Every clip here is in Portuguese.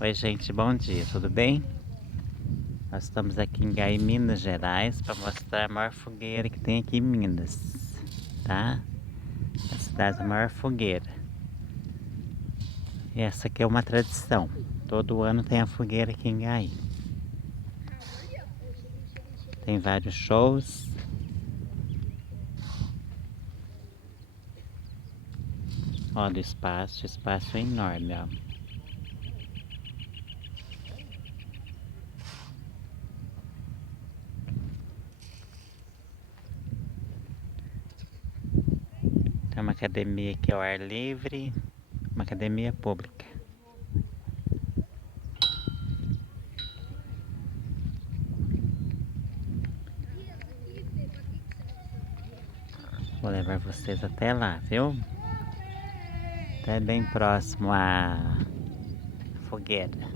Oi gente, bom dia, tudo bem? Nós estamos aqui em Gaí, Minas Gerais, para mostrar a maior fogueira que tem aqui em Minas, tá? A cidade da maior fogueira. E essa aqui é uma tradição, todo ano tem a fogueira aqui em Gaí. Tem vários shows. Olha o espaço é enorme, ó. Tem uma academia aqui ao ar livre, uma academia pública. Vou levar vocês até lá, viu? Até bem próximo à fogueira.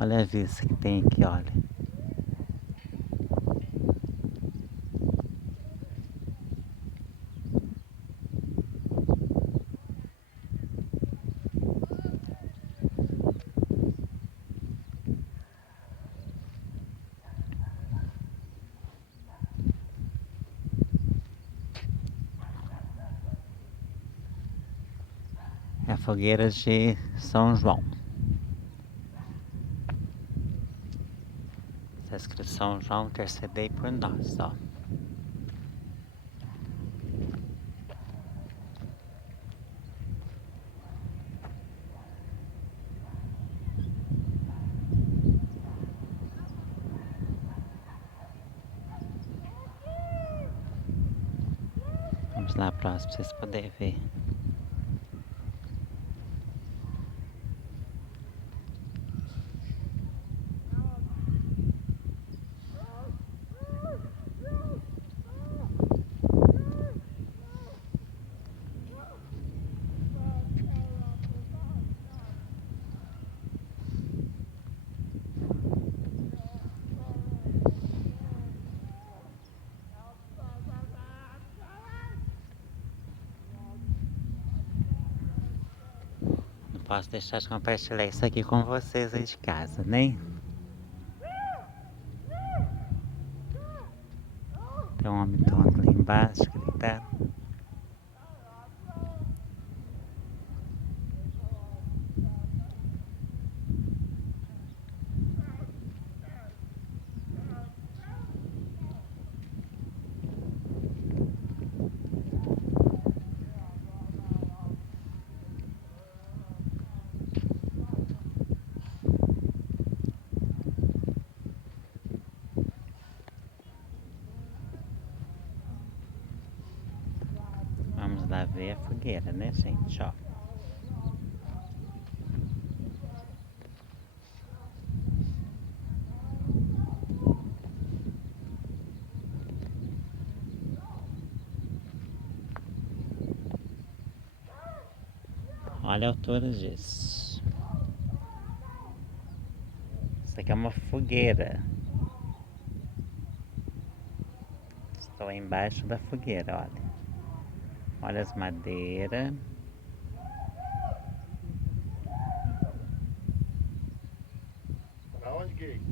Olha a vista que tem aqui, olha. É a fogueira de São João. Está escrito São João, intercedei por nós, ó. Vamos lá próximo pra vocês poderem ver. Não posso deixar de compartilhar isso aqui com vocês aí de casa, né? Tem um homem tonto lá embaixo gritando. Vamos lá ver a fogueira, né, gente? Ó. Olha a altura disso. Isso aqui é uma fogueira. Estou embaixo da fogueira, olha. Olha as madeiras. Pra onde, gay?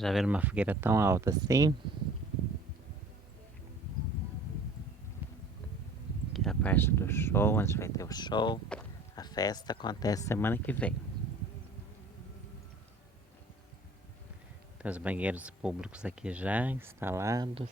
Já viram uma fogueira tão alta assim? Que é a parte do show, onde vai ter o show. A festa acontece semana que vem. Tem os banheiros públicos aqui já instalados.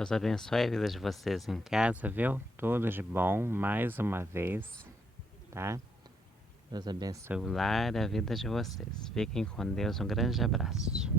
Deus abençoe a vida de vocês em casa, viu? Tudo de bom, mais uma vez, tá? Deus abençoe o lar e a vida de vocês. Fiquem com Deus. Um grande abraço.